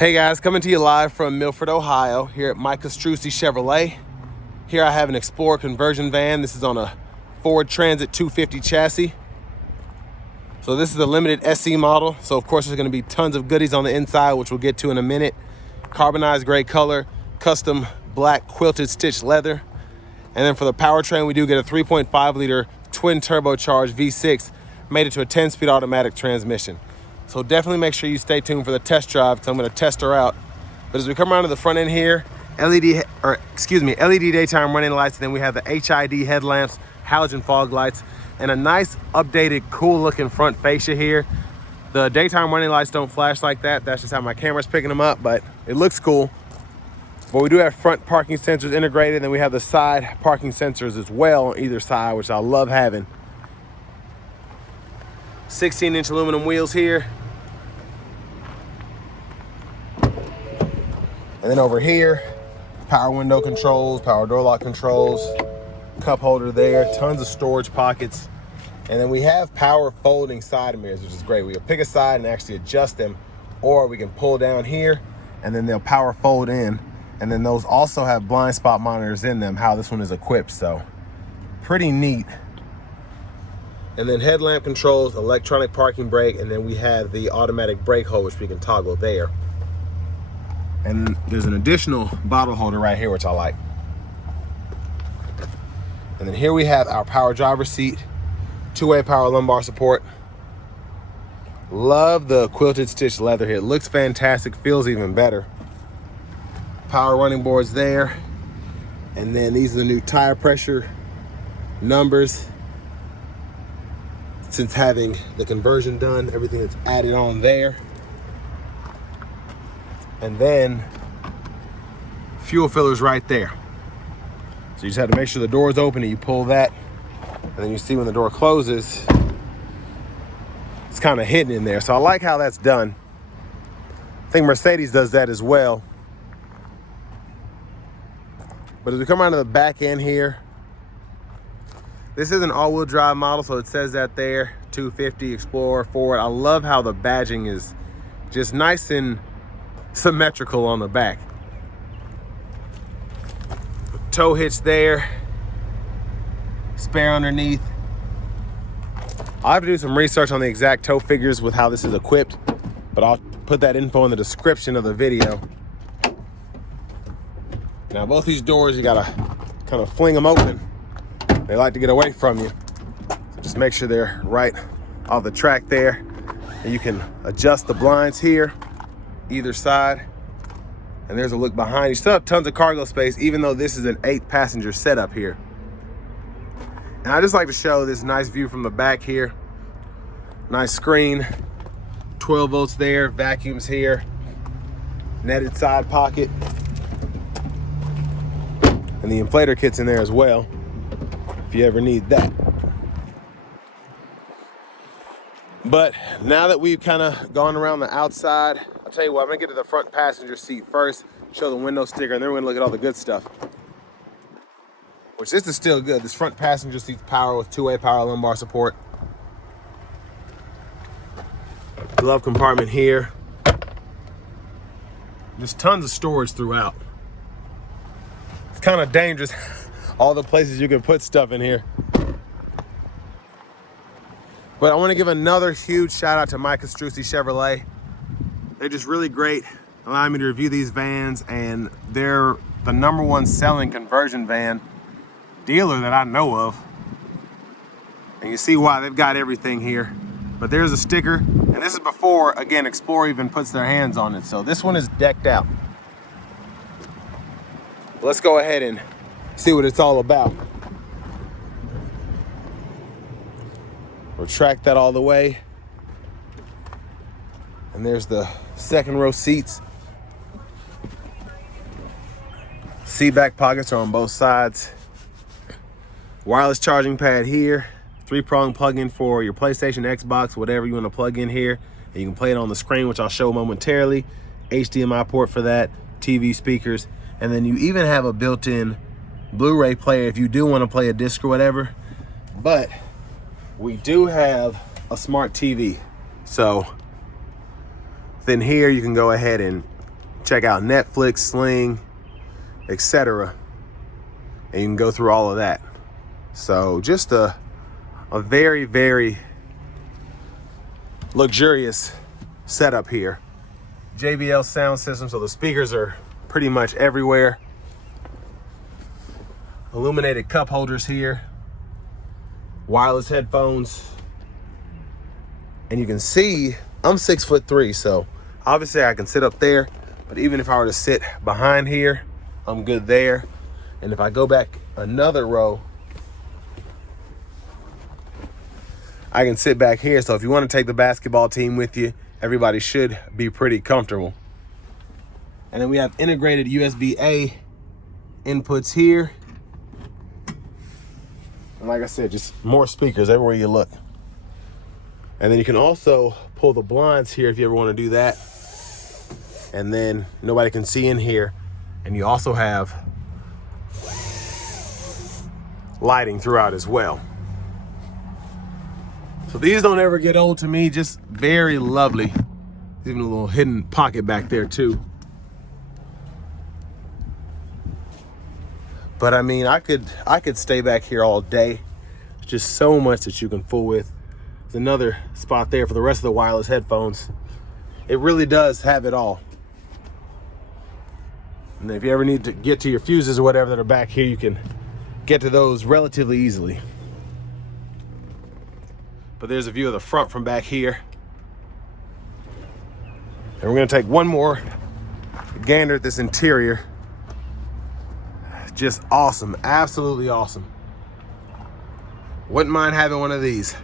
Hey guys, coming to you live from Milford, Ohio, here at Mike Strucy Chevrolet. Here I have an Explorer conversion van. This is on a Ford Transit 250 chassis. So this is a limited SE model. So of course there's gonna be tons of goodies on the inside, which we'll get to in a minute. Carbonized gray color, custom black quilted stitched leather. And then for the powertrain, we do get a 3.5 liter twin turbocharged V6, made it to a 10-speed automatic transmission. So definitely make sure you stay tuned for the test drive because I'm going to test her out. But as we come around to the front end here, LED daytime running lights, and then we have the HID headlamps, halogen fog lights, and a nice updated cool looking front fascia here. The daytime running lights don't flash like that. That's just how my camera's picking them up, but it looks cool. But we do have front parking sensors integrated, and then we have the side parking sensors as well on either side, which I love having. 16-inch aluminum wheels here. And then over here, power window controls, power door lock controls, cup holder there, tons of storage pockets. And then we have power folding side mirrors, which is great. We can pick a side and actually adjust them, or we can pull down here and then they'll power fold in. And then those also have blind spot monitors in them, how this one is equipped, so pretty neat. And then headlamp controls, electronic parking brake, and then we have the automatic brake hold, which we can toggle there. And there's an additional bottle holder right here, which I like. And then here we have our power driver's seat, two-way power lumbar support. Love the quilted stitch leather here. It looks fantastic, feels even better. Power running boards there. And then these are the new tire pressure numbers. Since having the conversion done, everything that's added on there. And then fuel fillers right there. So you just have to make sure the door is open and you pull that. And then you see when the door closes, it's kind of hidden in there. So I like how that's done. I think Mercedes does that as well. But as we come around to the back end here, this is an all-wheel drive model, so it says that there, 250 Explorer Ford. I love how the badging is just nice and symmetrical on the back. Tow hitch there, spare underneath. I'll have to do some research on the exact tow figures with how this is equipped, but I'll put that info in the description of the video. Now both these doors, you gotta kind of fling them open. They like to get away from you. So just make sure they're right off the track there. And you can adjust the blinds here, either side. And there's a look behind. You still have tons of cargo space, even though this is an 8-passenger setup here. And I just like to show this nice view from the back here. Nice screen, 12 volts there, vacuums here, netted side pocket. And the inflator kit's in there as well, if you ever need that. But now that we've kind of gone around the outside, I'll tell you what, I'm gonna get to the front passenger seat first, show the window sticker, and then we're gonna look at all the good stuff. Which this is still good. This front passenger seat's power with two-way power lumbar support. Glove compartment here. There's tons of storage throughout. It's kind of dangerous, all the places you can put stuff in here. But I want to give another huge shout out to Mike Strucy Chevrolet. They're just really great, allowing me to review these vans, and they're the #1 selling conversion van dealer that I know of. And you see why, they've got everything here. But there's a sticker, and this is before, again, Explorer even puts their hands on it. So this one is decked out. Let's go ahead and see what it's all about. Retract that all the way. And there's the second row seats. Seat back pockets are on both sides. Wireless charging pad here. 3-prong plug-in for your PlayStation, Xbox, whatever you want to plug in here. And you can play it on the screen, which I'll show momentarily. HDMI port for that, TV speakers. And then you even have a built-in Blu-ray player if you do want to play a disc or whatever. But we do have a smart TV. So then here you can go ahead and check out Netflix, Sling, etc. And you can go through all of that. So just a very, very luxurious setup here. JBL sound system, so the speakers are pretty much everywhere. Illuminated cup holders here. Wireless headphones. And you can see I'm 6'3", so obviously I can sit up there, but even if I were to sit behind here, I'm good there. And if I go back another row, I can sit back here. So if you want to take the basketball team with you, everybody should be pretty comfortable. And then we have integrated USB-A inputs here. And like I said, just more speakers everywhere you look. And then you can also pull the blinds here if you ever want to do that. And then nobody can see in here. And you also have lighting throughout as well. So these don't ever get old to me, just very lovely. There's even a little hidden pocket back there too. But I mean, I could stay back here all day. There's just so much that you can fool with. There's another spot there for the rest of the wireless headphones. It really does have it all. And if you ever need to get to your fuses or whatever that are back here, you can get to those relatively easily. But there's a view of the front from back here. And we're gonna take one more gander at this interior. Just awesome, absolutely awesome. Wouldn't mind having one of these.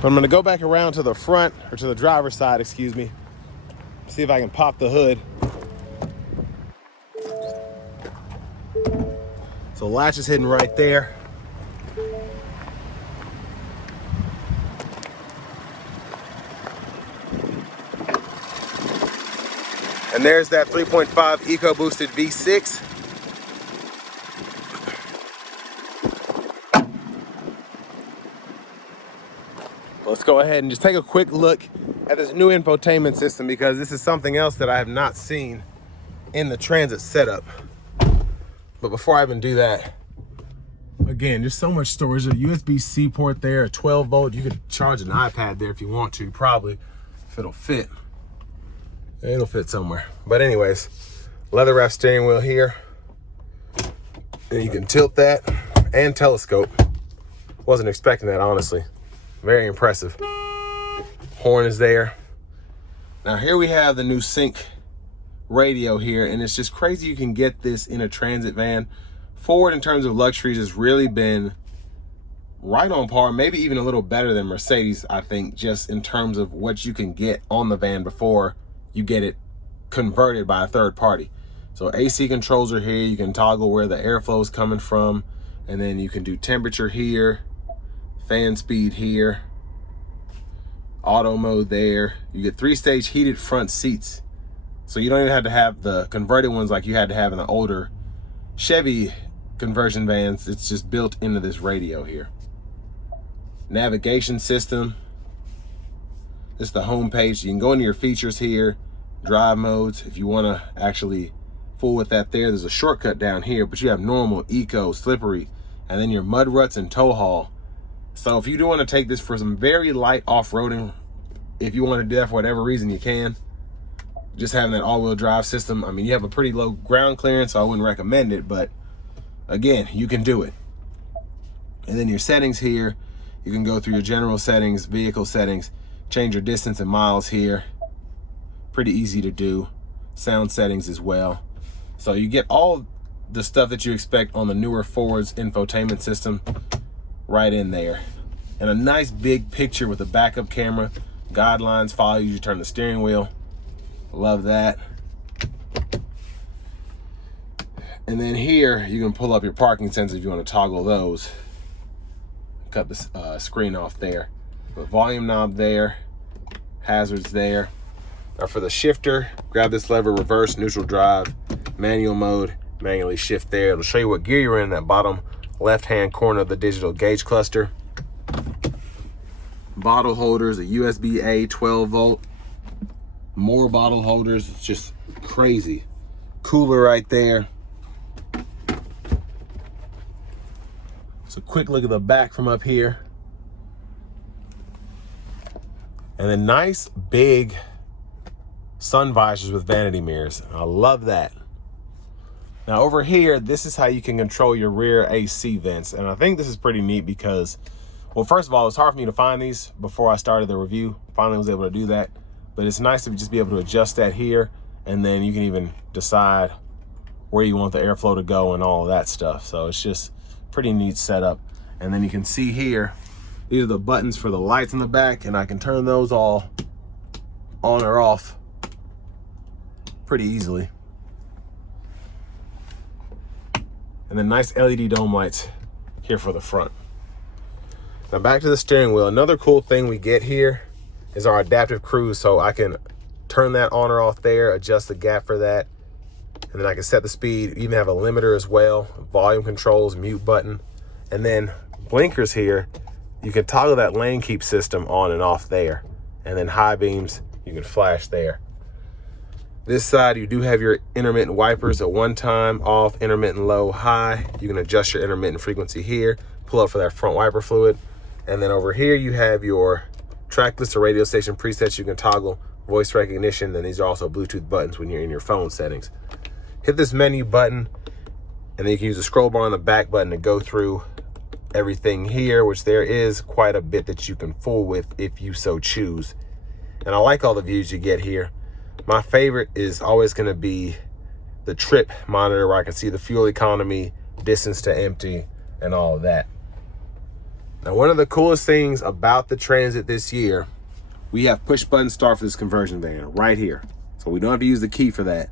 But I'm gonna go back around to the front, or to the driver's side, excuse me. See if I can pop the hood. So the latch is hidden right there. And there's that 3.5 EcoBoosted V6. Let's go ahead and just take a quick look at this new infotainment system, because this is something else that I have not seen in the Transit setup. But before I even do that, again, just so much storage. A USB-C port there, a 12 volt. You could charge an iPad there if you want to, probably, if it'll fit. It'll fit somewhere. But anyways, leather wrap steering wheel here. And you can tilt that and telescope. Wasn't expecting that, honestly. Very impressive. Horn is there. Now here we have the new sync radio here, and it's just crazy you can get this in a Transit van. Ford, in terms of luxuries, has really been right on par, maybe even a little better than Mercedes, I think, just in terms of what you can get on the van before you get it converted by a third party. So AC controls are here. You can toggle where the airflow is coming from, and then you can do temperature here, fan speed here, auto mode there. You get 3-stage heated front seats. So you don't even have to have the converted ones like you had to have in the older Chevy conversion vans. It's just built into this radio here. Navigation system. This is the home page. You can go into your features here, drive modes. If you want to actually fool with that there's a shortcut down here, but you have normal, eco, slippery, and then your mud ruts and tow haul. So if you do want to take this for some very light off-roading, if you want to do that for whatever reason, you can. Just having that all-wheel drive system, I mean, you have a pretty low ground clearance, so I wouldn't recommend it, but again, you can do it. And then your settings here, you can go through your general settings, vehicle settings, change your distance and miles here. Pretty easy to do. Sound settings as well. So you get all the stuff that you expect on the newer Ford's infotainment system right in there. And a nice big picture with a backup camera. Guidelines follow you, you turn the steering wheel. Love that. And then here you can pull up your parking sensors if you want to toggle those. Cut the screen off there. But volume knob there, hazards there. Now for the shifter, grab this lever, reverse, neutral drive, manual mode, manually shift there. It'll show you what gear you're in that bottom left-hand corner of the digital gauge cluster. Bottle holders, a USB-A 12 volt. More bottle holders, it's just crazy. Cooler right there. So quick look at the back from up here. And then nice big sun visors with vanity mirrors. I love that. Now over here, this is how you can control your rear AC vents. And I think this is pretty neat because, well, first of all, it's hard for me to find these before I started the review. Finally was able to do that. But it's nice to just be able to adjust that here. And then you can even decide where you want the airflow to go and all of that stuff. So it's just pretty neat setup. And then you can see here, these are the buttons for the lights in the back, and I can turn those all on or off pretty easily. And then nice LED dome lights here for the front. Now back to the steering wheel. Another cool thing we get here is our adaptive cruise. So I can turn that on or off there, adjust the gap for that. And then I can set the speed, even have a limiter as well, volume controls, mute button. And then blinkers here, you can toggle that lane keep system on and off there. And then high beams, you can flash there. This side, you do have your intermittent wipers at one time, off, intermittent low, high. You can adjust your intermittent frequency here, pull up for that front wiper fluid. And then over here, you have your track list or radio station presets. You can toggle voice recognition. And these are also Bluetooth buttons when you're in your phone settings. Hit this menu button, and then you can use the scroll bar on the back button to go through everything here, which there is quite a bit that you can fool with if you so choose. And I like all the views you get here. My favorite is always going to be the trip monitor, where I can see the fuel economy, distance to empty, and all of that. Now, one of the coolest things about the Transit this year, we have push button start for this conversion van right here. So we don't have to use the key for that.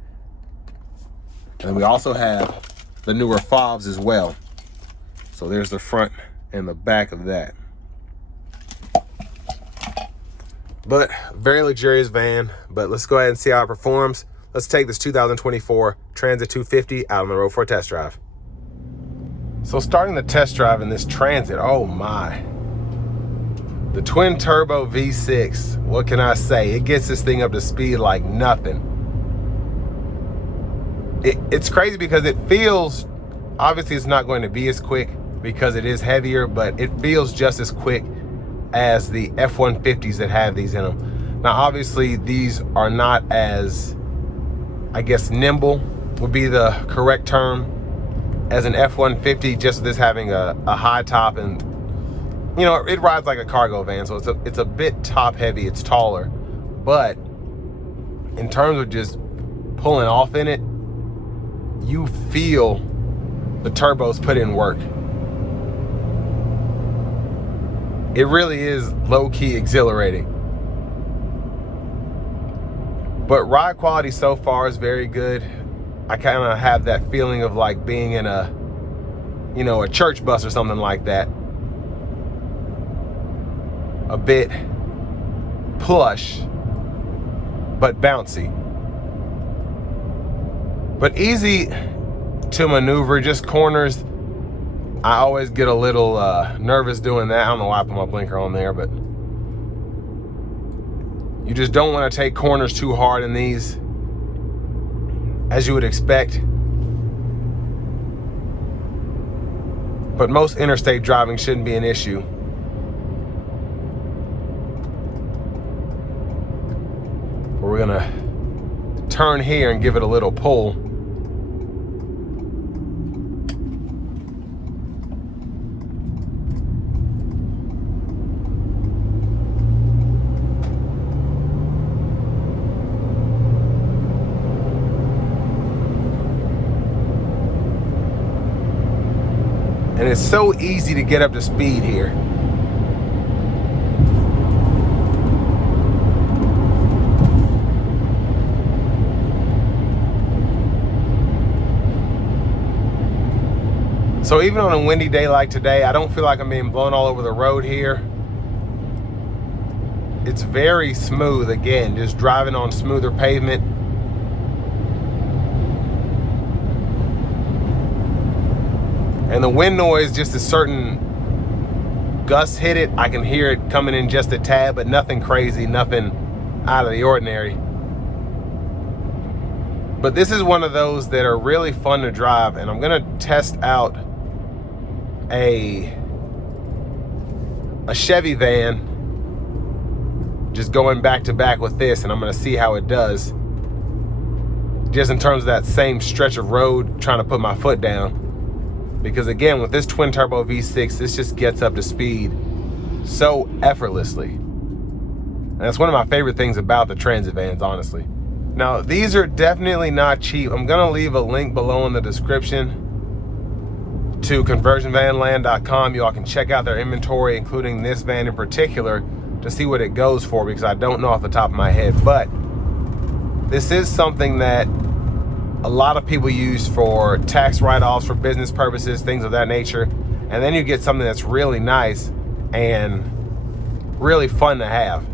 And we also have the newer fobs as well. So there's the front and the back of that. But very luxurious van, but let's go ahead and see how it performs. Let's take this 2024 Transit 250 out on the road for a test drive. So starting the test drive in this Transit, oh my. The twin turbo V6, what can I say? It gets this thing up to speed like nothing. It's crazy because it feels, obviously it's not going to be as quick because it is heavier, but it feels just as quick as the F-150s that have these in them. Now, obviously these are not as, I guess, nimble would be the correct term as an F-150, just this having a high top, and you know, it rides like a cargo van, so it's a bit top heavy, it's taller, but in terms of just pulling off in it, you feel the turbos put in work. It really is low-key exhilarating. But ride quality so far is very good. I kind of have that feeling of like being in a, you know, a church bus or something like that. A bit plush, but bouncy. But easy to maneuver, just corners. I always get a little nervous doing that. I don't know why I put my blinker on there, but you just don't want to take corners too hard in these, as you would expect. But most interstate driving shouldn't be an issue. We're gonna turn here and give it a little pull. And it's so easy to get up to speed here. So even on a windy day like today, I don't feel like I'm being blown all over the road here. It's very smooth, again, just driving on smoother pavement. And the wind noise, just a certain gust hit it, I can hear it coming in just a tad, but nothing crazy, nothing out of the ordinary. But this is one of those that are really fun to drive, and I'm gonna test out a Chevy van, just going back to back with this, and I'm gonna see how it does, just in terms of that same stretch of road, trying to put my foot down. Because again, with this twin turbo V6, this just gets up to speed so effortlessly. And that's one of my favorite things about the Transit vans, honestly. Now, these are definitely not cheap. I'm gonna leave a link below in the description to conversionvanland.com. You all can check out their inventory, including this van in particular, to see what it goes for, because I don't know off the top of my head. But this is something that a lot of people use for tax write-offs, for business purposes, things of that nature. And then you get something that's really nice and really fun to have.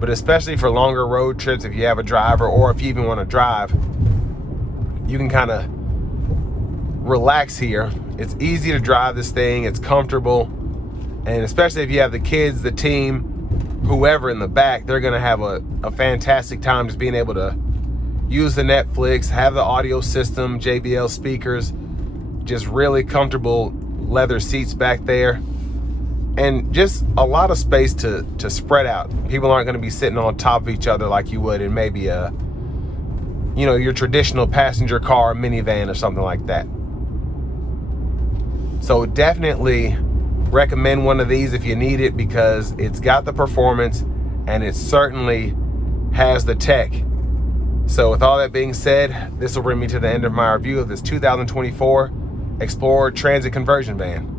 But especially for longer road trips, if you have a driver, or if you even want to drive, you can kind of relax here. It's easy to drive this thing, it's comfortable, and especially if you have the kids, the team, whoever in the back, they're gonna have a fantastic time just being able to use the Netflix, have the audio system, JBL speakers, just really comfortable leather seats back there, and just a lot of space to spread out. People aren't gonna be sitting on top of each other like you would in maybe a, you know, your traditional passenger car, minivan, or something like that. So definitely recommend one of these if you need it, because it's got the performance and it certainly has the tech. So with all that being said, this will bring me to the end of my review of this 2024 Explorer Transit conversion van.